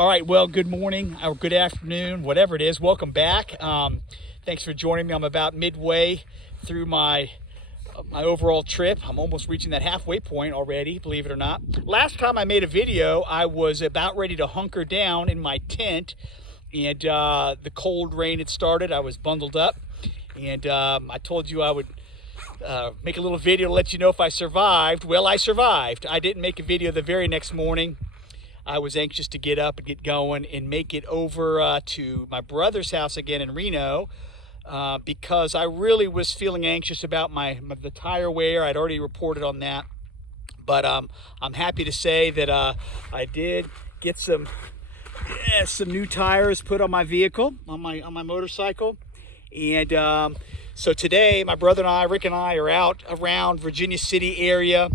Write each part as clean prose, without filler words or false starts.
All right, well, good morning or good afternoon, whatever it is. Welcome back. Thanks for joining me. I'm about midway through my overall trip. I'm almost reaching that halfway point already, believe it or not. Last time I made a video, I was about ready to hunker down in my tent, and the cold rain had started. I was bundled up, and I told you I would make a little video to let you know if I survived. Well, I survived. I didn't make a video the very next morning. I was anxious to get up and get going and make it over to my brother's house again in Reno because I really was feeling anxious about the tire wear. I'd already reported on that, but I'm happy to say that I did get some new tires put on my vehicle, on my motorcycle, and so today my brother and I, Rick and I, are out around Virginia City area.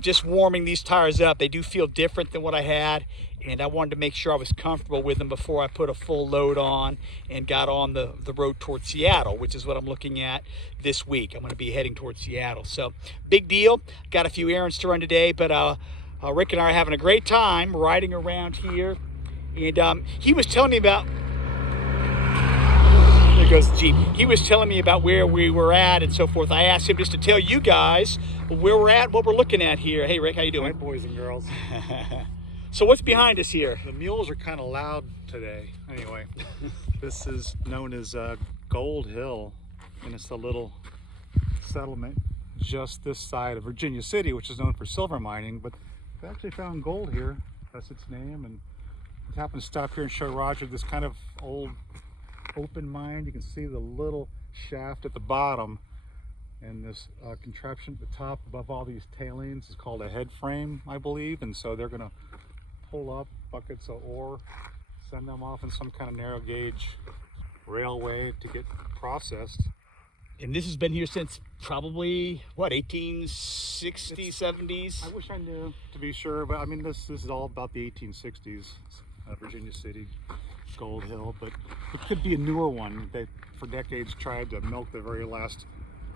Just warming these tires up. They do feel different than what I had, and I wanted to make sure I was comfortable with them before I put a full load on and got on the road towards Seattle, which is what I'm looking at this week. I'm going to be heading towards Seattle. So big deal. Got a few errands to run today, but Rick and I are having a great time riding around here, and he was telling me about goes the Jeep. He was telling me about where we were at and so forth. I asked him just to tell you guys where we're at, what we're looking at here. Hey, Rick, how you doing? Hi, boys and girls. So what's behind us here? The mules are kind of loud today. Anyway, this is known as Gold Hill, and it's a little settlement just this side of Virginia City, which is known for silver mining, but we actually found gold here. That's its name, and I happened to stop here and show Roger this kind of old open mine. You can see the little shaft at the bottom, and this contraption at the top above all these tailings is called a head frame, I believe, and so they're going to pull up buckets of ore, send them off in some kind of narrow gauge railway to get processed. And this has been here since probably, what, 1860s, 70s? I wish I knew, to be sure, but I mean, this is all about the 1860s, Virginia City, Gold Hill, but it could be a newer one. They, for decades, tried to milk the very last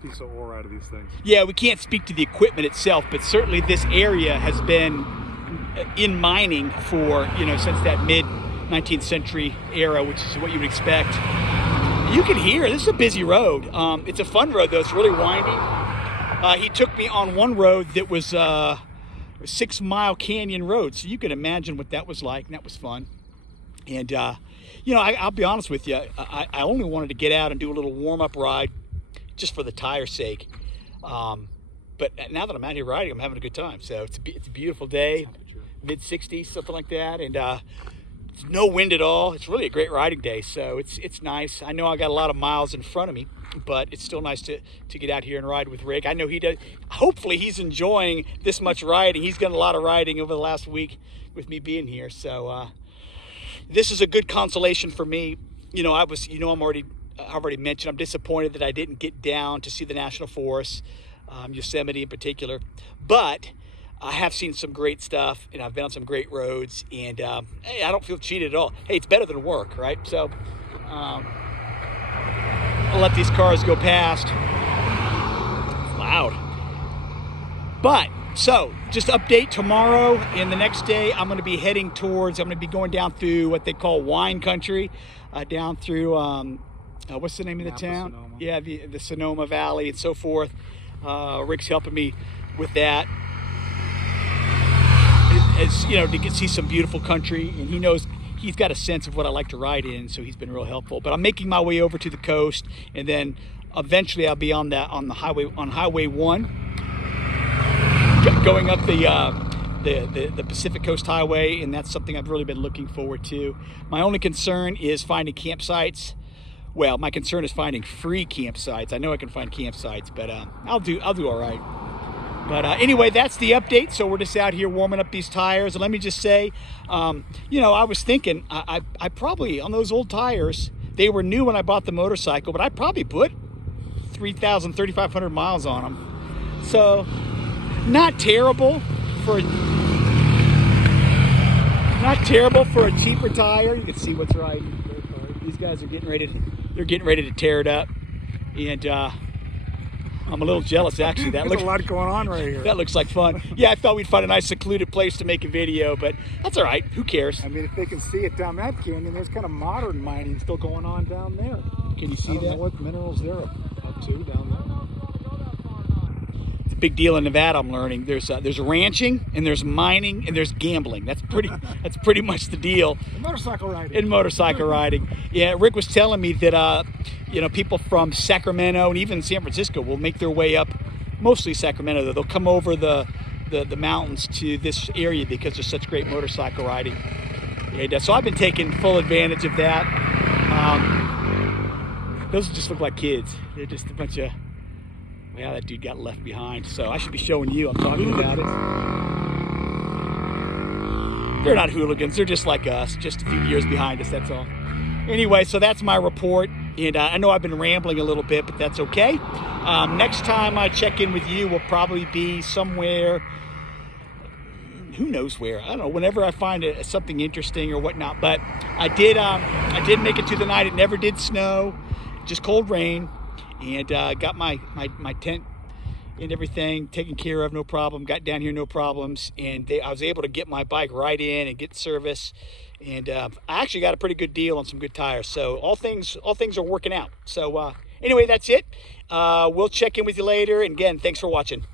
piece of ore out of these things. Yeah, we can't speak to the equipment itself, but certainly this area has been in mining for, since that mid-19th century era, which is what you would expect. You can hear, this is a busy road. It's a fun road, though. It's really windy. He took me on one road that was a 6-mile canyon road, so you can imagine what that was like, and that was fun. And, I'll be honest with you, I only wanted to get out and do a little warm-up ride just for the tire's sake. But now that I'm out here riding, I'm having a good time. So it's a beautiful day, mid-60s, something like that. And it's no wind at all. It's really a great riding day, so it's nice. I know I got a lot of miles in front of me, but it's still nice to get out here and ride with Rick. I know he does. Hopefully he's enjoying this much riding. He's done a lot of riding over the last week with me being here. So this is a good consolation for me. I've already mentioned I'm disappointed that I didn't get down to see the national forests, Yosemite in particular, but I have seen some great stuff, and I've been on some great roads, and hey, I don't feel cheated at all. Hey, it's better than work, right? So I'll let these cars go past. It's loud. But so just update tomorrow, and the next day I'm going to be going down through what they call wine country, down through what's the name of the town? Sonoma. Yeah, the Sonoma Valley and so forth. Rick's helping me with that, to see some beautiful country, and he's got a sense of what I like to ride in, so he's been real helpful. But I'm making my way over to the coast, and then eventually I'll be on Highway 1, going up the Pacific Coast Highway, and that's something I've really been looking forward to. My only concern is finding campsites. Well, my concern is finding free campsites. I know I can find campsites, but I'll do all right. But anyway, that's the update. So we're just out here warming up these tires. And let me just say, I was thinking, I probably, on those old tires, they were new when I bought the motorcycle, but I probably put 3,500 miles on them. So not terrible for a cheaper tire. You can see what's right. These guys are getting ready to tear it up, and I'm a little jealous, actually. That There's looks a lot going on right here. that looks like fun. Yeah, I thought we'd find a nice secluded place to make a video, but that's all right. Who cares? I mean, if they can see it down that canyon, there's kind of modern mining still going on down there. Can you see I don't know that? what minerals they're up to down there. It's a big deal in Nevada. I'm learning. There's ranching and there's mining and there's gambling. That's pretty much the deal. And motorcycle riding. In motorcycle riding. Yeah, Rick was telling me that people from Sacramento and even San Francisco will make their way up, mostly Sacramento, though. They'll come over the mountains to this area because there's such great motorcycle riding. And so I've been taking full advantage of that. Those just look like kids. They're just a bunch of, well, that dude got left behind. So I should be showing you. I'm talking about it. They're not hooligans. They're just like us, just a few years behind us, that's all. Anyway, so that's my report. And I know I've been rambling a little bit, but that's okay. Next time I check in with you will probably be somewhere, who knows where. I don't know, whenever I find something interesting or whatnot. But I did make it through the night. It never did snow, just cold rain. And got my tent and everything taken care of, no problem. Got down here, no problems. And I was able to get my bike right in and get service. And I actually got a pretty good deal on some good tires. So all things are working out. So anyway, that's it. We'll check in with you later. And again, thanks for watching.